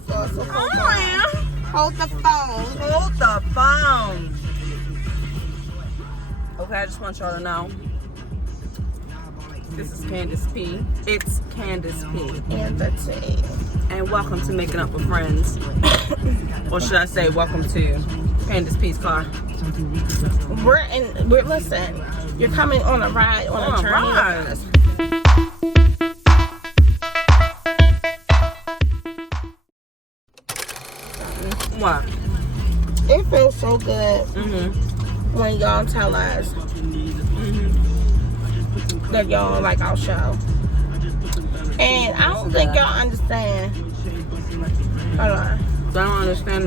flip us. So hold Oh, on. yeah. Hold the phone. Hold the phone. Okay, I just want y'all to know. This is Candace P. It's Candace P. And the tea. And welcome to Making Up with Friends. Or should I say, welcome to Candace P's car. We're listen. You're coming on a ride, on a journey with us. What? It feels so good Mm-hmm. when y'all tell us that y'all like our show. And I don't think y'all understand. Hold on. I don't understand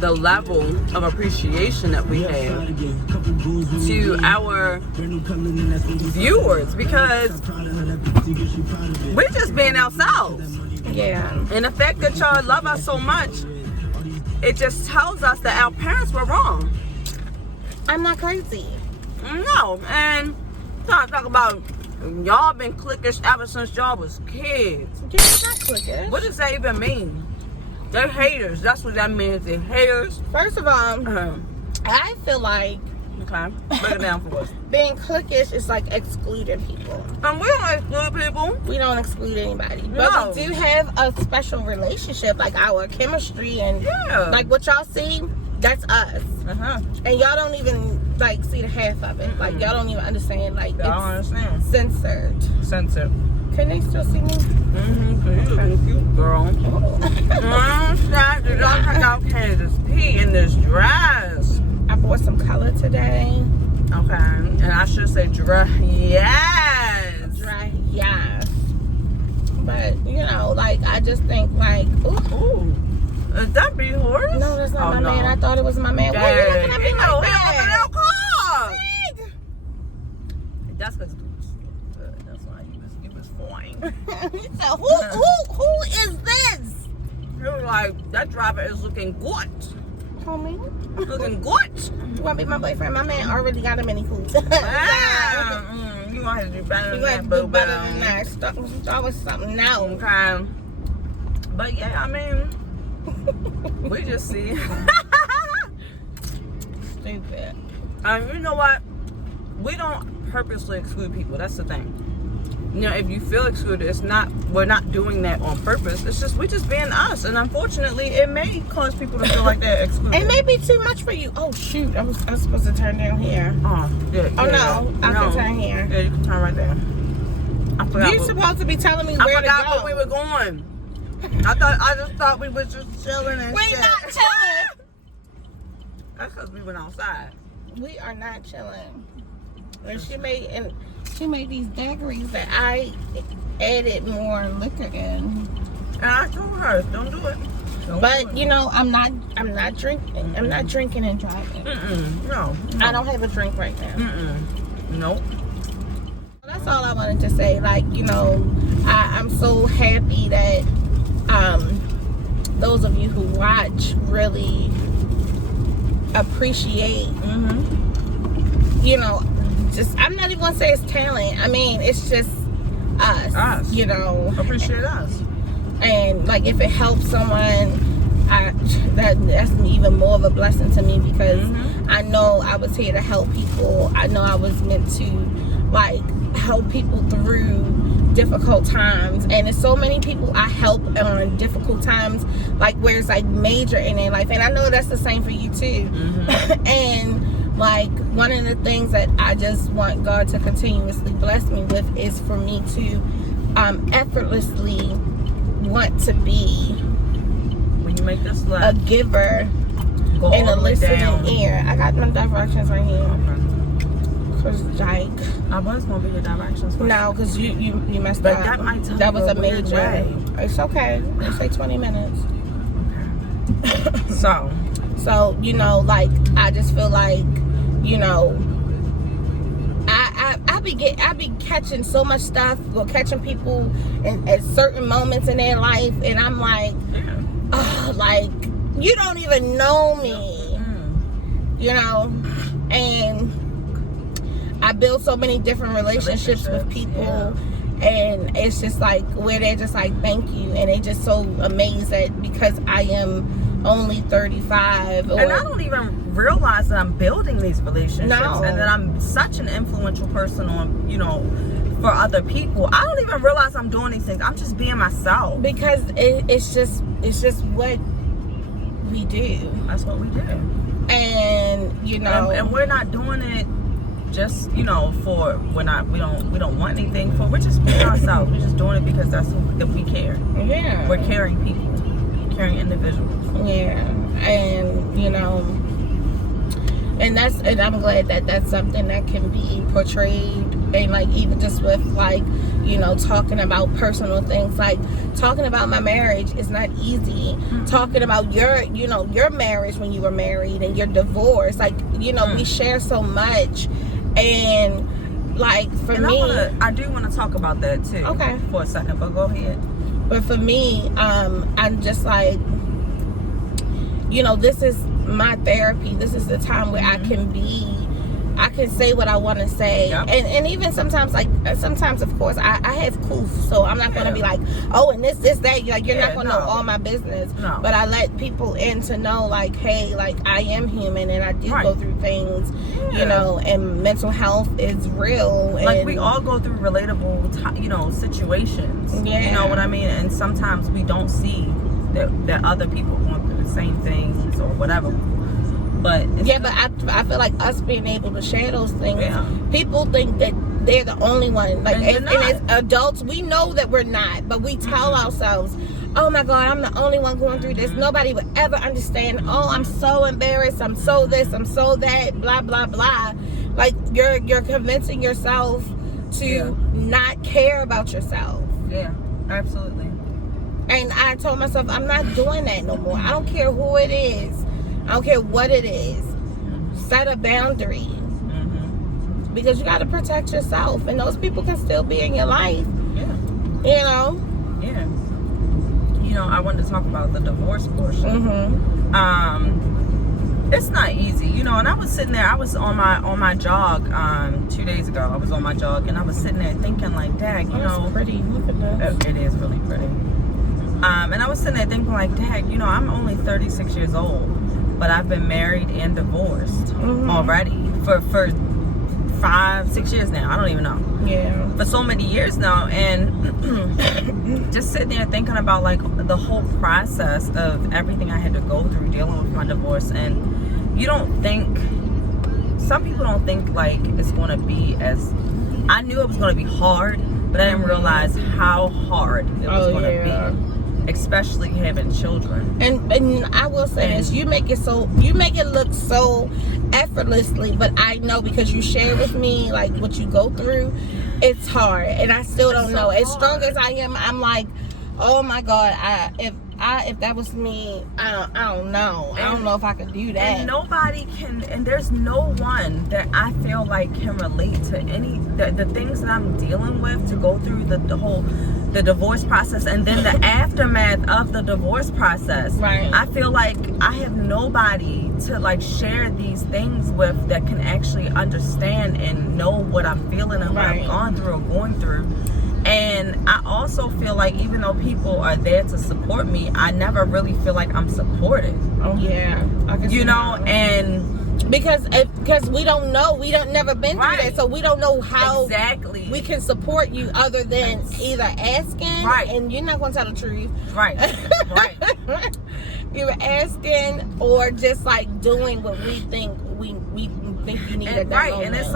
the level of appreciation that we have to our viewers, because we're just being ourselves. Yeah. And the fact that y'all love us so much, it just tells us that our parents were wrong. I'm not crazy. No, and talk about y'all been cliquish ever since y'all was kids. You're not clickish. What does that even mean? They're haters. That's what that means. They're haters. First of all, I feel like Okay, break it down for us. being cliquish is like excluding people. And we don't exclude people. We don't exclude anybody. No. But we do have a special relationship, like our chemistry and Yeah. like what y'all see, that's us. Uh-huh. And y'all don't even like see the half of it. Like y'all don't even understand. Like Y'all don't it's understand. censored. Censored. Can they still see me? Mm-hmm. So you looking cute, girl. Did y'all check out Candace P in this dress? I bought some color today. Okay. And I should say dress. Yes. Dry, yes. But you know, like I just think like, ooh. Ooh. Is that B horse? No, that's not my no. man. I thought it was my man. Why are you looking at me like No, that? car. That's because that's why you was flying. So who is this? You were like, that driver is looking good. Homie. Looking good. You want to be my boyfriend? My man already got him any food. You want to do better You than got that, to do boo. better than that. Start with something now. Okay. But yeah, I mean, we just see. Stupid. You know what? We don't purposely exclude people. That's the thing. You know, if you feel excluded, we're not doing that on purpose. It's just, we're just being us. And unfortunately, it may cause people to feel like they're excluded. It may be too much for you. Oh shoot, I was supposed to turn down here. Oh, yeah. Oh no, I can turn here. Yeah, you can turn right there. I forgot. You're supposed to be telling me I where to forgot go. where we were going. I just thought we were just chilling and We're shit. not chilling. That's because we went outside. We are not chilling. And she made these daiquiris that I added more liquor in. And I told her, don't do it. But you know, I'm not drinking. I'm not drinking and driving. No. I don't have a drink right now. Nope. That's all I wanted to say. Like, you know, I'm so happy that those of you who watch really appreciate, you know, just, I'm not even gonna say it's talent. I mean, it's just us. You know, Appreciate us. and like if it helps someone, that's even more of a blessing to me, because I know I was here to help people. I know I was meant to like help people through difficult times, and there's so many people I help on difficult times, like where it's like major in their life, and I know that's the same for you too. And like one of the things that I just want God to continuously bless me with is for me to effortlessly want to be When you make this a left, giver go and all a the way down. listening ear. I got my directions right here. Cause like I was gonna be your directions. no, cause you messed But up. that might take That was you a a weird major. way. It's okay. They say 20 minutes. So you know, like I just feel like, you know, I be catching so much stuff, or catching people at certain moments in their life, and I'm like, oh, like you don't even know me, you know, and I build so many different relationships with people, And it's just like where they're just like, thank you, and they just so amazed that because I am only 35, or, and I don't even realize that I'm building these relationships, No. and that I'm such an influential person on, you know, for other people. I don't even realize I'm doing these things. I'm just being myself. because it's just what we do, That's what we do. and you know, And we're not doing it just, you know, we don't want anything for. We're just being ourselves. We're just doing it because that we care. yeah, We're caring people, caring individuals. yeah, and you know, and I'm glad that that's something that can be portrayed, and like even just with like, you know, talking about personal things, like talking about my marriage is not easy. Talking about your marriage when you were married and your divorce, like, you know, we share so much, and like for me, I do want to talk about that too. Okay. For a second, but go ahead. but for me, I'm just like, you know, this is my therapy. This is the time where I can say what I want to say. Yep. And even sometimes, like, sometimes of course I have coof, so I'm not going to be like, oh, and this that, like, you're not going to know all my business. No. But I let people in to know, like, hey, like, I am human and I do Right. go through things, Yeah. you know, and mental health is real. Like, and we all go through relatable, you know, situations. Yeah. You know what I mean? And sometimes we don't see that other people going through the same things or whatever. But yeah, but I feel like us being able to share those things, Yeah. people think that they're the only one. Like, And you're and as not. adults, we know that we're not, but we tell ourselves, oh my God, I'm the only one going through this. Nobody would ever understand. Oh, I'm so embarrassed. I'm so this, I'm so that, blah, blah, blah. Like, you're convincing yourself to Yeah. not care about yourself. Yeah, absolutely. And I told myself, I'm not doing that no more. I don't care who it is. I don't care what it is. Set a boundary. Mm-hmm. Because you got to protect yourself. And those people can still be in your life. Yeah. You know? Yeah. You know, I wanted to talk about the divorce portion. Mm-hmm. It's not easy, you know. And I was sitting there. I was on my jog 2 days ago. I was on my jog, and I was sitting there thinking, like, Dad, you know, That's pretty. Look at that. it is really pretty. And I was sitting there thinking, like, Dad, you know, I'm only 36 years old, but I've been married and divorced already for 5-6 years now. I don't even know. Yeah. For so many years now, and just sitting there thinking about, like, the whole process of everything I had to go through dealing with my divorce. And you don't think, some people don't think like it's going to be as, I knew it was going to be hard, but I didn't realize how hard it was going to be, especially having children. And I will say this, you make it look so effortlessly, but I know because you share with me like what you go through, it's hard, and I still don't know. As strong as I am, I'm like, oh my God, if that was me, I don't know. I don't know if I could do that. And nobody can, and there's no one that I feel like can relate to any the things that I'm dealing with, to go through the divorce process, and then the aftermath of the divorce process. Right. I feel like I have nobody to like share these things with that can actually understand and know what I'm feeling and what I've gone through or going through. And I also feel like even though people are there to support me, I never really feel like I'm supported. Oh yeah, I can You see know, that. and because we don't know, we don't never been through that, so we don't know how exactly we can support you other than either asking, and you're not gonna tell the truth, right. You're asking or just like doing what we think we think you need at that moment. And it's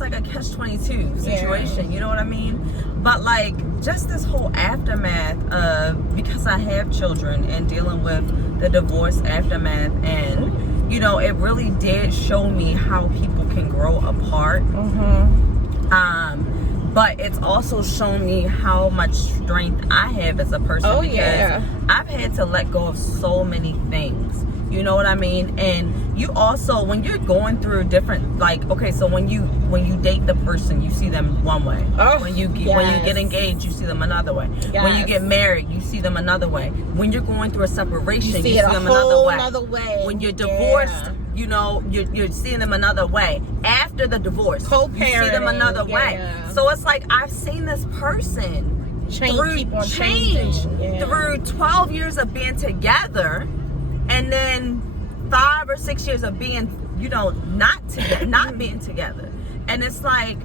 like a catch-22 situation. You know what I mean? But like just this whole aftermath of, because I have children and dealing with the divorce aftermath, and you know, it really did show me how people can grow apart. But it's also shown me how much strength I have as a person, because I've had to let go of so many things. You know what I mean? And you also, when you're going through different, like, okay, so when you date the person, you see them one way. When you get engaged, you see them another way. When you get married, you see them another way. When you're going through a separation, you see them another way. When you're divorced, you know, you're seeing them another way. After after the divorce. Co-parenting, you see them another way. yeah. So it's like I've seen this person keep on changing. Yeah. through 12 years of being together, and then 5 or 6 years of being, not being together. And it's like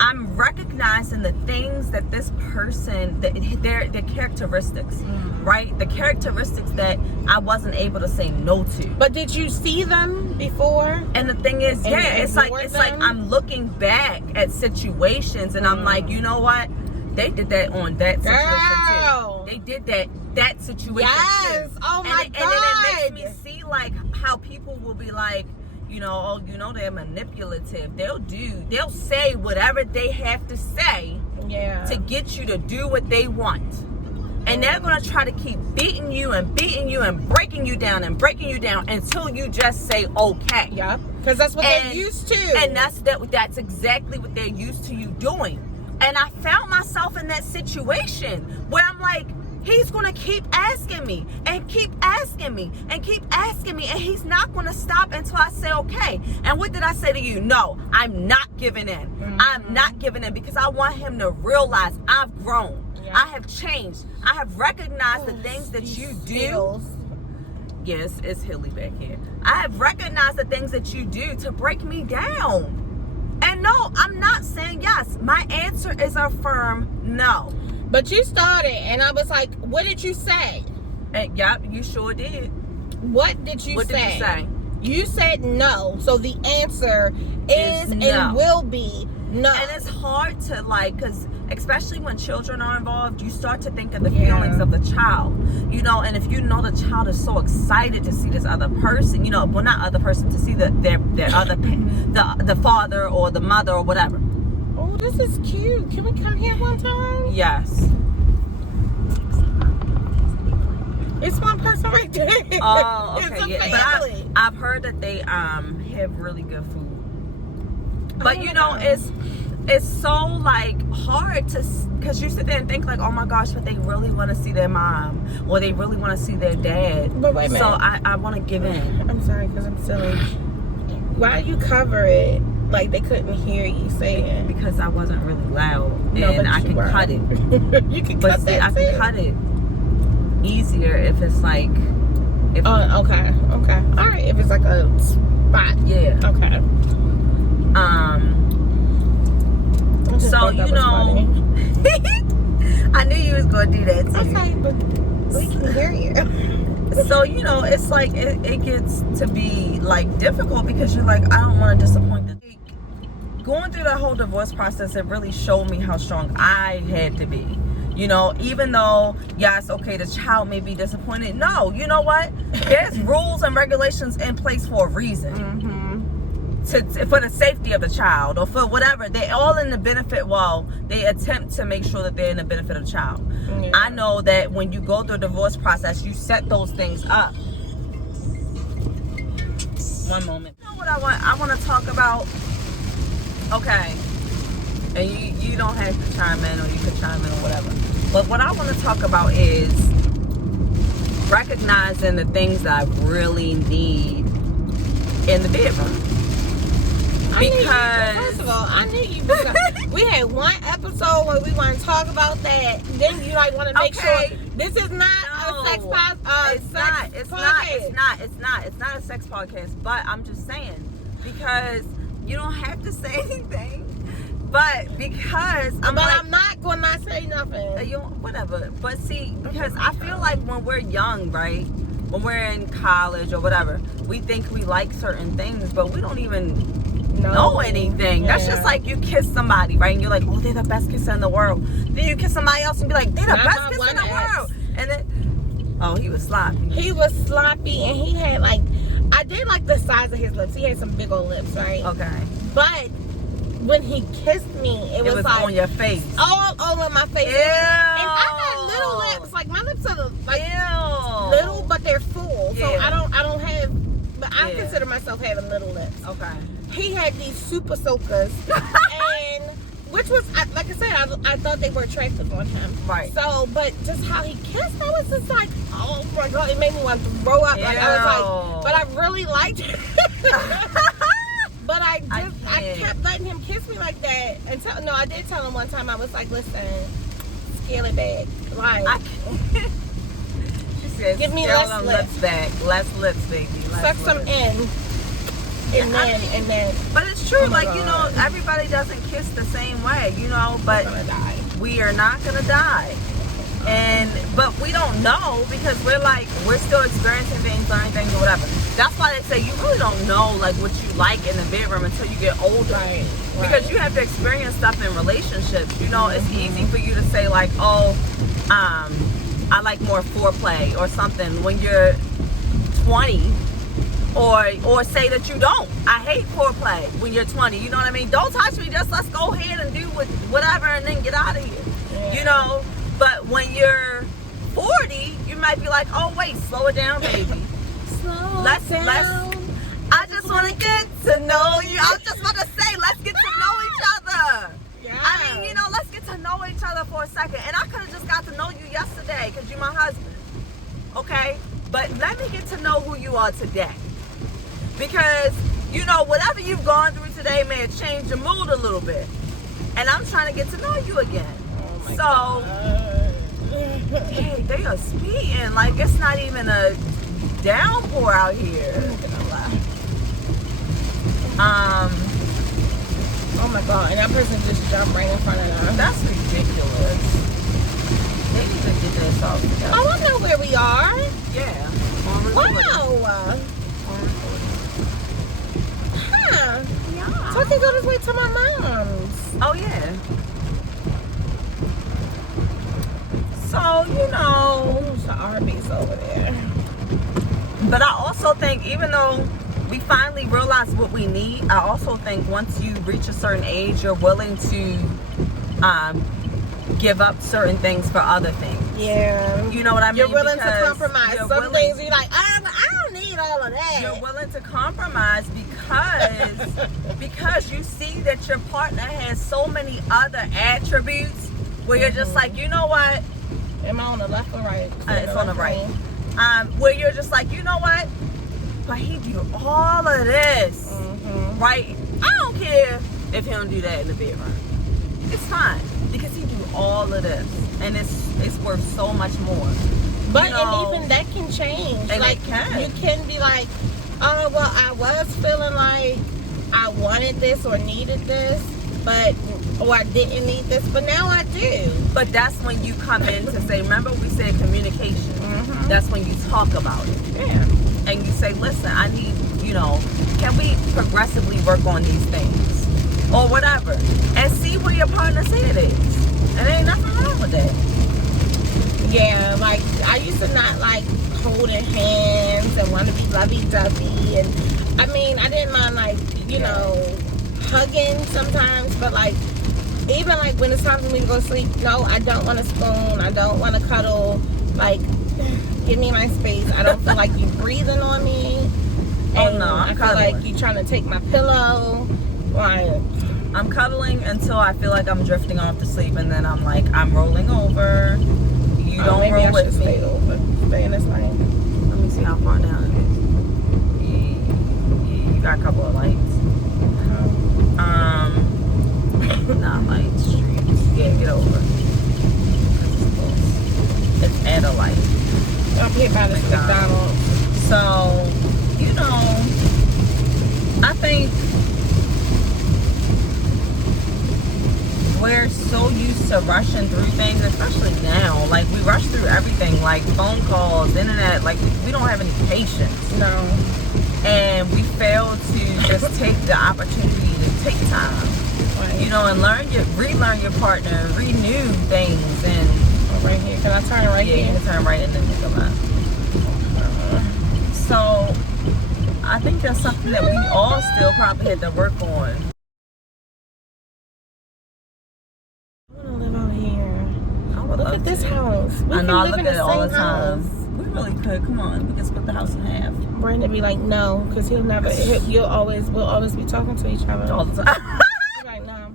I'm recognizing the things that this person, their characteristics, right? The characteristics that I wasn't able to say no to. But did you see them before? And the thing is, And it's like them? I'm looking back at situations, and I'm like, you know what? They did that on that situation Girl. too. They did that situation Yes. too. Oh my And God. then it makes me see like how people will be like, they're manipulative. They'll say whatever they have to say to get you to do what they want. And they're going to try to keep beating you and breaking you down until you just say okay. Yeah. Because that's what they're used to. And that's exactly what they're used to you doing. And I found myself in that situation where I'm like, he's going to keep asking me and keep asking me and keep asking me, and he's not going to stop until I say okay. And what did I say to you? No, I'm not giving in. Mm-hmm. I'm not giving in, because I want him to realize I've grown. Yeah. I have changed. I have recognized the things that you do. Yes, it's hilly back here. I have recognized the things that you do to break me down. And no, I'm not saying yes. My answer is a firm no. But you started, and I was like, what did you say? And, yep, you sure did. What did you say? What did you say? You said no. So the answer is no. and will be no. And it's hard to, because especially when children are involved, you start to think of the feelings of the child. And if the child is so excited to see this other person, not other person, to see their other, the father or the mother or whatever. Oh, this is cute. Can we come here one time? Yes. It's one person right there. Oh, okay. It's a Yeah. family. But I've heard that they have really good food. But it's so hard to, because you sit there and think oh my gosh, but they really want to see their mom, or they really want to see their dad. But wait a minute. So I want to give in. I'm sorry, because I'm silly. Why do you cover it like they couldn't hear you saying? Because I wasn't really loud, No, and but I you can were. cut it. You can But cut see, that I can too. cut it easier if it's if Oh, okay. All right, if it's like a spot. yeah. Okay. I just So thought that was funny. I knew you was gonna do that too. Okay, but we can hear you. So it's it gets to be difficult, because you're I don't want to disappoint them. Going through the whole divorce process, it really showed me how strong I had to be. Even though, yes, okay, the child may be disappointed. No, you know what? There's rules and regulations in place for a reason. Mm-hmm. For the safety of the child, or for whatever. They're all in the benefit. Well, they attempt to make sure that they're in the benefit of the child. Yeah. I know that when you go through a divorce process, you set those things up. One moment. You know what I want to talk about? Okay. And you don't have to chime in, or you can chime in or whatever. But what I want to talk about is recognizing the things that I really need in the bedroom. Because First of all, I knew you. We had one episode where we want to talk about that. Then you want to make sure this is not a sex podcast. It's not a sex podcast. But I'm just saying, because you don't have to say anything. But because I'm not going to say nothing. Whatever. But see, because I feel like when we're young, right? When we're in college or whatever, we think we like certain things, but we don't even know anything. Yeah. That's just you kiss somebody, right? And you're like, oh, they're the best kisser in the world. Then you kiss somebody else and be like, they're the best kisser in the world. And then, oh, he was sloppy. He was sloppy, and he had I did like the size of his lips. He had some big old lips, right? Okay. But when he kissed me, it was on your face. All over my face. Ew. And I got little lips. My lips are little, but they're full. So Yeah. I don't have, but I consider myself having little lips. Okay. He had these super soakers, and which was, like I said, I thought they were attractive on him. Right. So, but just how he kissed, I was just like, oh my God, it made me want to throw up. I was like, but I really liked it. But I letting him kiss me like that. And I did tell him one time. I was like, listen, scale it back. Like, she said, give me less less lips back, less lips, baby. Suck some in. And then. But it's true, like, God. you know, everybody doesn't kiss the same way, you know, but Gonna die. we are not gonna die. But we don't know because we're still experiencing things, learning things or whatever. That's why they say you really don't know like what you like in the bedroom until you get older. Right. Because you have to experience stuff in relationships. You know, it's easy for you to say like, oh, I like more foreplay or something when you're 20. Or say that you don't. I hate foreplay when you're 20. You know what I mean? Don't touch me. Just let's go ahead and do whatever and then get out of here. Yeah. You know? But when you're 40, you might be like, oh wait, slow it down, baby. Let's I just want to get to know you. I was just about to say, let's get to know each other. Yeah. I mean, you know, let's get to know each other for a second. And I could have just got to know you yesterday because you're my husband. Okay? But let me get to know who you are today. Because, you know, whatever you've gone through today may have changed your mood a little bit. And I'm trying to get to know you again. Oh Hey, they are speeding. Like, it's not even a downpour out here. Oh my God, and that person just jumped right in front of us. That's ridiculous. They need to get this off together. Oh, I know where we are. Yeah. Wow. Huh. Yeah. So I can go this way to my mom's. Oh, yeah. So, you know. Oh, the Arby's over there. But I also think even though we finally realize what we need, I also think once you reach a certain age, you're willing to give up certain things for other things. Yeah. You know what I mean? You're willing to Because compromise. you're Some things you're like, I don't need all of that. You're willing to compromise because you see that your partner has so many other attributes where you're just like, you know what? Am I on the left or right? It's on the right. Where you're just like, you know what? But he do all of this, right? I don't care if he don't do that in the bedroom. It's fine because he do all of this, and it's worth so much more. But you know, and even that can change. And like it can. You can be like, oh well, I was feeling like I wanted this or needed this, or I didn't need this, but now I do. But that's when you come in to say, remember we said communication. That's when you talk about it. Yeah. And you say, listen, I need, you know, can we progressively work on these things? Or whatever. And see where your partner said it is. And there ain't nothing wrong with that. Yeah, like I used to not like holding hands and want to be lovey-dovey, and I mean I didn't mind like, you know, hugging sometimes, but like even like when it's time for me to go to sleep, no, I don't want a spoon, I don't want to cuddle, like give me my space. I don't feel like you breathing on me. Oh no, I'm I feel cuddling. like you trying to take my pillow. Like I'm cuddling until I feel like I'm drifting off to sleep, and then I'm like, I'm rolling over. You don't maybe roll I with should me. stay over. Stay in this lane. Let me see how far down it is. You got a couple of lights. Not light streets. Yeah, get over. It's at a light. I'm here by this McDonald's. So, you know, I think we're so used to rushing through things, especially now. Like, we rush through everything, like phone calls, internet. Like, we don't have any patience. No. And we fail to just take the opportunity to take time. Right. You know, and relearn your partner, renew things, and Right here. Can I turn right yeah, here? you can turn right in the middle of that. So, I think that's something that we all still probably had to work on. I want to live out here. I would Look love at this to. house. We I can know, I live look in at the it all same the time. house. We really could. Come on, we can split the house in half. Brandon be like, no, because we'll always be talking to each other. All the time. He's like, no.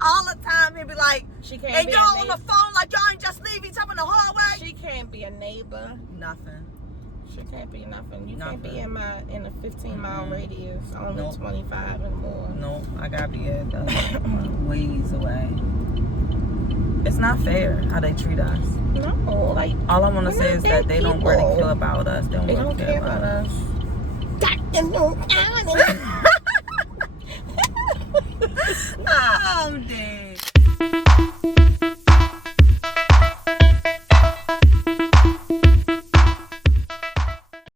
All the time, he'd be like, She can't and be y'all a on the phone like y'all ain't just leave each other in the hallway. She can't be a neighbor. Nothing. Central can't be nothing. You can't be Nothing. in a 15-mile radius, only Nope. 25 and more. No, I gotta be at ways away. It's not fair how they treat us. No, like All I want to we're say not is bad that they don't people. really care about us. They don't care about us. Oh, Oh, damn.